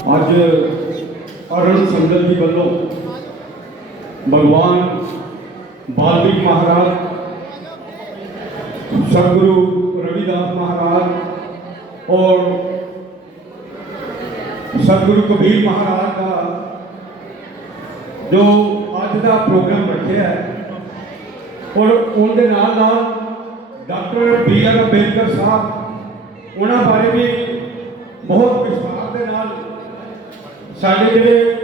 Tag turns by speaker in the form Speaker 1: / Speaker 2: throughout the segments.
Speaker 1: ਅੱਜ ਅਰੁਣ ਸੰਗਤ ਜੀ ਵੱਲੋਂ ਭਗਵਾਨ ਬਾਲਮੀਕ ਮਹਾਰਾਜ, ਸਤਿਗੁਰੂ ਰਵਿਦਾਸ ਮਹਾਰਾਜ ਔਰ ਸਤਿਗੁਰੂ ਕਬੀਰ ਮਹਾਰਾਜ ਦਾ ਜੋ ਅੱਜ ਦਾ ਪ੍ਰੋਗਰਾਮ ਰੱਖਿਆ ਹੈ ਔਰ ਉਹਦੇ ਨਾਲ ਨਾਲ ਡਾਕਟਰ ਬੀ ਆਰ ਅੰਬੇਦਕਰ ਸਾਹਿਬ, ਉਹਨਾਂ ਬਾਰੇ ਵੀ ਬਹੁਤ ਵਿਸਥਾਰ ਦੇ ਨਾਲ ਸਾਡੇ ਜਿਹੜੇ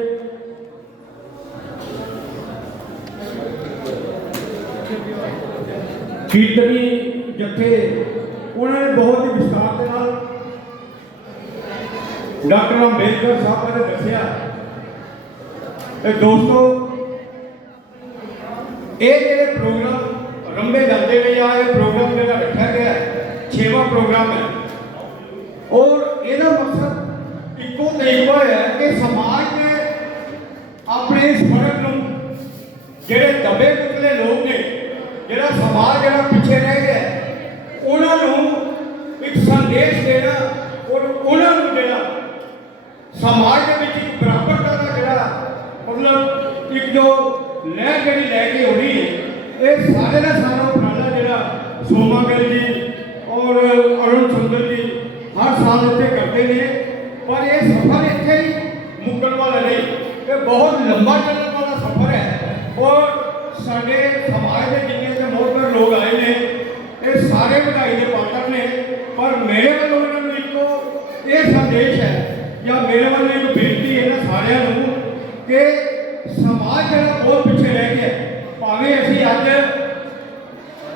Speaker 1: ਕੀਰਤਨੀ ਜਥੇ, ਉਹਨਾਂ ਨੇ ਬਹੁਤ ਹੀ ਵਿਸਥਾਰ ਦੇ ਨਾਲ ਡਾਕਟਰ ਅੰਬੇਦਕਰ ਸਾਹਿਬ ਬਾਰੇ ਦੱਸਿਆ। ਇਹ ਦੋਸਤੋ, ਇਹ ਜਿਹੜੇ ਪ੍ਰੋਗਰਾਮ ਰੰਭੇ ਜਾਂਦੇ ਨੇ ਜਾਂ ਇਹ ਪ੍ਰੋਗਰਾਮ ਜਿਹੜਾ ਰੱਖਿਆ ਗਿਆ ਹੈ, ਛੇਵਾਂ ਪ੍ਰੋਗਰਾਮ ਹੈ, ਔਰ ਇਹਦਾ ਮਕਸਦ ਇੱਕੋ ਤੇ ਹੈ ਕਿ ਸਮਾਜ ਨੇ ਆਪਣੇ ਇਸ ਫ਼ਰਕ ਨੂੰ ਜਿਹੜੇ ਦਬੇ ਕੁਚਲੇ ਲੋਕ ਨੇ, ਜਿਹੜਾ ਸਮਾਜ ਜਿਹੜਾ ਪਿੱਛੇ ਰਹਿ ਗਿਆ, ਉਹਨਾਂ ਨੂੰ ਇੱਕ ਸੰਦੇਸ਼ ਦੇਣਾ ਔਰ ਉਹਨਾਂ ਨੂੰ ਜਿਹੜਾ ਸਮਾਜ ਦੇ ਵਿੱਚ ਇੱਕ ਬਰਾਬਰਤਾ ਦਾ ਜਿਹੜਾ ਮਤਲਬ ਇੱਕ ਜੋ ਲਹਿਰ ਜਿਹੜੀ ਲੈ ਕੇ ਹੋਣੀ ਹੈ, ਇਹ ਸਾਰੇ ਦਾ ਸਾਰਾ ਉਪਰਾਲਾ ਜਿਹੜਾ ਸੋਮਾ ਗਿੱਲ ਜੀ ਔਰ ਅਰੁਣ ਸੁੰਦਰ ਜੀ ਹਰ ਸਾਲ ਇੱਥੇ ਕਰਦੇ ਨੇ ਪਰ ਇਹ ਸਫ਼ਰ ਇੱਥੇ ਹੀ ਮੁੱਕਣ ਵਾਲਾ ਨਹੀਂ ਇਹ ਬਹੁਤ ਲੰਬਾ ਚੱਲਣ ਵਾਲਾ ਸਫ਼ਰ ਹੈ ਔਰ ਸਾਡੇ ਸਮਾਜ ਦੇ ਜਿੰਨੇ ਤੇ ਮੋਹਤਰ ਲੋਕ ਆਏ ਨੇ ਇਹ ਸਾਰੇ ਵਧਾਈ ਦੇ ਪਾਤਰ ਨੇ ਪਰ ਮੇਰੇ ਵੱਲੋਂ ਇਹਨਾਂ ਨੂੰ ਇੱਕੋ ਇਹ ਸੰਦੇਸ਼ ਹੈ ਜਾਂ ਮੇਰੇ ਵੱਲੋਂ ਇੱਕ ਬੇਨਤੀ ਹੈ ਇਹਨਾਂ ਸਾਰਿਆਂ ਨੂੰ ਕਿ ਸਮਾਜ ਜਿਹੜਾ ਬਹੁਤ ਪਿੱਛੇ ਰਹਿ ਗਿਆ ਹੈ। ਭਾਵੇਂ ਅਸੀਂ ਅੱਜ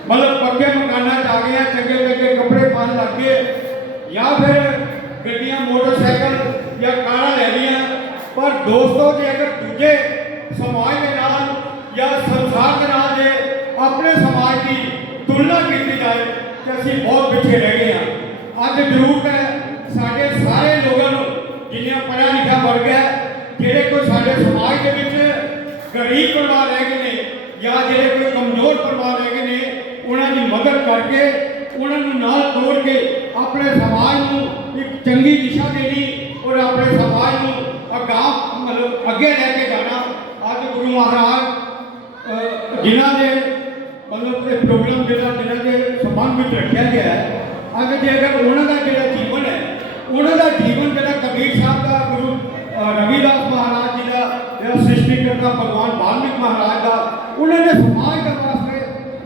Speaker 1: ਮਤਲਬ ਪੱਕੇ ਮਕਾਨਾਂ 'ਚ ਆ ਗਏ ਆ ਚੰਗੇ ਚੰਗੇ ਕੱਪੜੇ ਪਾਉਣ ਲੱਗ ਗਏ ਜਾਂ ਫਿਰ ਗੱਡੀਆਂ ਮੋਟਰਸਾਈਕਲ ਜਾਂ ਕਾਰਾਂ ਲੈ ਲਈਆਂ ਪਰ ਦੋਸਤੋ, ਜੇ ਅਗਰ ਦੂਜੇ ਸਮਾਜ ਦੇ ਨਾਲ ਜਾਂ ਸੰਸਾਰ ਦੇ ਨਾਲ ਜੇ ਆਪਣੇ ਸਮਾਜ ਦੀ ਤੁਲਨਾ ਕੀਤੀ ਜਾਏ ਕਿ ਅਸੀਂ ਬਹੁਤ ਪਿੱਛੇ ਰਹਿ ਗਏ ਹਾਂ। ਅੱਜ ਜ਼ਰੂਰਤ ਹੈ, ਸਾਡੇ ਸਾਰੇ ਲੋਕਾਂ ਨੂੰ ਜਿੰਨਾ ਪੜ੍ਹਿਆ ਲਿਖਿਆ ਵਰਗ ਹੈ ਜਿਹੜੇ ਕੋਈ ਸਾਡੇ ਸਮਾਜ ਦੇ ਵਿੱਚ ਗਰੀਬ ਪਰਿਵਾਰ ਰਹਿ ਗਏ ਨੇ, ਜਾਂ ਜਿਹੜੇ ਕੋਈ ਕਮਜ਼ੋਰ ਪਰਿਵਾਰ ਰਹਿ ਗਏ ਨੇ, ਉਹਨਾਂ ਦੀ ਮਦਦ ਕਰਕੇ, ਉਹਨਾਂ ਨੂੰ ਨਾਲ ਤੋੜ ਕੇ ਆਪਣੇ ਸਮਾਜ ਨੂੰ ਇੱਕ ਚੰਗੀ ਦਿਸ਼ਾ ਦੇਣੀ ਔਰ ਆਪਣੇ ਸਮਾਜ ਅੱਗੇ ਲੈ ਕੇ ਜਾਣਾ। ਅੱਜ ਗੁਰੂ ਮਹਾਰਾਜ ਜਿਨ੍ਹਾਂ ਦੇ ਮਤਲਬ ਇਹ ਪ੍ਰੋਗਰਾਮ ਜਿਹੜਾ ਜਿਨ੍ਹਾਂ ਦੇ ਸੰਬੰਧ ਵਿੱਚ ਰੱਖਿਆ ਗਿਆ ਹੈ ਅੱਜ ਜੇ ਅਗਰ ਉਹਨਾਂ ਦਾ ਜਿਹੜਾ ਜੀਵਨ ਹੈ ਉਹਨਾਂ ਦਾ ਜੀਵਨ ਜਿਹੜਾ ਕਬੀਰ ਸਾਹਿਬ ਦਾ ਗੁਰੂ ਅਹ, ਰਵਿਦਾਸ ਮਹਾਰਾਜ ਜੀ ਦਾ ਜਿਹੜਾ ਸ੍ਰਿਸ਼ਟੀ ਕਰਤਾ ਭਗਵਾਨ ਵਾਲਮੀਕ ਮਹਾਰਾਜ ਦਾ ਉਹਨਾਂ ਨੇ ਸਮਾਜ ਦੇ ਵਾਸਤੇ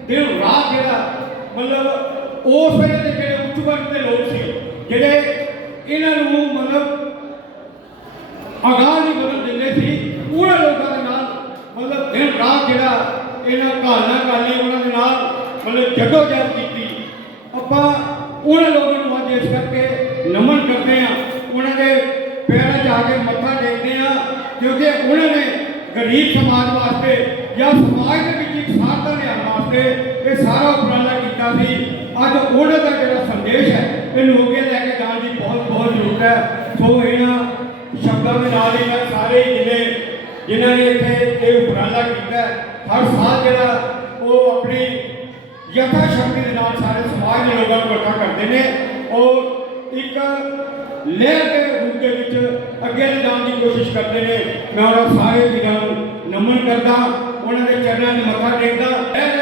Speaker 1: ਦਿਨ ਰਾਤ ਜਿਹੜਾ ਮਤਲਬ ਉਸ ਵੇਲੇ ਦੇ ਜਿਹੜੇ ਉੱਚ ਵਰਗ ਦੇ ਲੋਕ ਸੀ ਜਿਹੜੇ ਇਹਨਾਂ ਨੂੰ ਮਤਲਬ ਅਗਾਹ ਨਹੀਂ ਬਦਲ ਦਿੰਦੇ ਸੀ ਉਹਨਾਂ ਲੋਕਾਂ ਦੇ ਨਾਲ ਮਤਲਬ ਦਿਨ ਰਾਤ ਜਿਹੜਾ ਇਹਨਾਂ ਕਹਾਣਾ ਕਾਲੀ ਉਹਨਾਂ ਦੇ ਨਾਲ, ਮਤਲਬ ਜੱਦੋ ਜਹਿਦ ਕੀਤੀ। ਆਪਾਂ ਉਹਨਾਂ ਲੋਕਾਂ ਨੂੰ ਅੱਜ ਇਸ ਕਰਕੇ ਨਮਨ ਕਰਦੇ ਆ ਉਹਨਾਂ ਦੇ ਪੈਰਾਂ 'ਚ ਆ ਕੇ ਮੱਥਾ ਟੇਕਦੇ ਆ ਕਿਉਂਕਿ ਉਹਨਾਂ ਨੇ ਗਰੀਬ ਸਮਾਜ ਵਾਸਤੇ ਜਾਂ ਸਮਾਜ ਦੇ ਵਿੱਚ ਇੱਕ ਸਾਰਤਾ ਲਿਆਉਣ ਵਾਸਤੇ ਇਹ ਸਾਰਾ ਉਪਰਾਲਾ ਕੀਤਾ ਸੀ। ਅੱਜ ਉਹਨਾਂ ਦਾ ਜਿਹੜਾ ਸੰਦੇਸ਼ ਹੈ, ਇਹਨੂੰ ਅੱਗੇ ਲੈ ਕੇ ਜਾਣ ਦੀ ਬਹੁਤ ਬਹੁਤ ਜ਼ਰੂਰਤ ਹੈ। ਸੋ ਇਹਨਾਂ ਸ਼ਬਦਾਂ ਦੇ ਨਾਲ ਹੀ ਮੈਂ ਸਾਰੇ ਹੀ ਜਿਨ੍ਹਾਂ ਨੇ ਇੱਥੇ ਇਹ ਉਪਰਾਲਾ ਕੀਤਾ ਹਰ ਸਾਲ ਜਿਹੜਾ ਉਹ ਆਪਣੀ ਯਥਾ ਸ਼ਕਤੀ ਦੇ ਨਾਲ ਸਾਰੇ ਸਮਾਜ ਦੇ ਲੋਕਾਂ ਨੂੰ ਇਕੱਠਾ ਕਰਦੇ ਨੇ। ਔਰ ਇੱਕ ਲਹਿਰ ਦੇ ਰੂਪ ਦੇ ਵਿੱਚ ਅੱਗੇ ਲਿਜਾਣ ਦੀ ਕੋਸ਼ਿਸ਼ ਕਰਦੇ ਨੇ। ਮੈਂ ਉਹਨਾਂ ਸਾਰੇ ਵੀਰਾਂ ਨੂੰ ਨਮਨ ਕਰਦਾ, ਉਹਨਾਂ ਦੇ ਚਰਨਾਂ 'ਚ ਮੱਥਾ ਟੇਕਦਾ। ਲਹਿਰ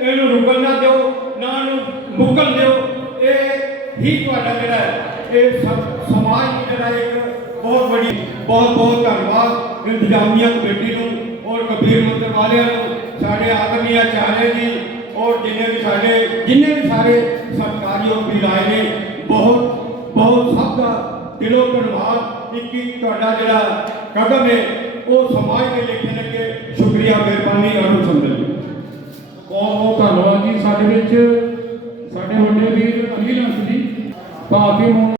Speaker 1: ਇਹਨੂੰ ਰੁਕਣ ਨਾ ਦਿਓ, ਨਾ ਇਹਨੂੰ ਮੁਕਣ ਦਿਓ। ਇਹ ਹੀ ਤੁਹਾਡਾ ਜਿਹੜਾ ਇਹ ਸਮਾਜ ਦੀ ਜਿਹੜਾ ਇੱਕ ਬਹੁਤ ਬੜੀ ਬਹੁਤ ਬਹੁਤ ਧੰਨਵਾਦ। ਇੰਤਜ਼ਾਮੀਆ ਕਮੇਟੀ ਨੂੰ ਔਰ ਕਬੀਰ ਮੰਦਰ ਵਾਲਿਆਂ ਨੂੰ, ਸਾਡੇ ਆਦਮੀ ਆਚਾਰਿਆ ਜੀ ਔਰ ਜਿੰਨੇ ਵੀ ਸਾਡੇ, ਜਿੰਨੇ ਵੀ ਸਾਰੇ ਸਰਕਾਰੀ ਵੀਰ ਆਏ ਨੇ, ਬਹੁਤ ਬਹੁਤ ਸਭ ਦਾ ਦਿਲੋਂ ਧੰਨਵਾਦ। ਇੱਕ ਤੁਹਾਡਾ ਜਿਹੜਾ ਕਦਮ ਹੈ, ਉਹ ਸਮਾਜ ਦੇ ਲੇਖੇ ਲੱਗੇ। ਸ਼ੁਕਰੀਆ ਮਿਹਰਬਾਨੀ ਅਰੁਣ ਸੁੰਦਰ ਜੀ।
Speaker 2: ਬਹੁਤ ਬਹੁਤ ਧੰਨਵਾਦ ਜੀ। ਸਾਡੇ ਵਿੱਚ ਸਾਡੇ ਵੱਡੇ ਵੀਰ ਅਨਿਲ ਹੰਸ ਜੀ, ਭਾਰਤੀ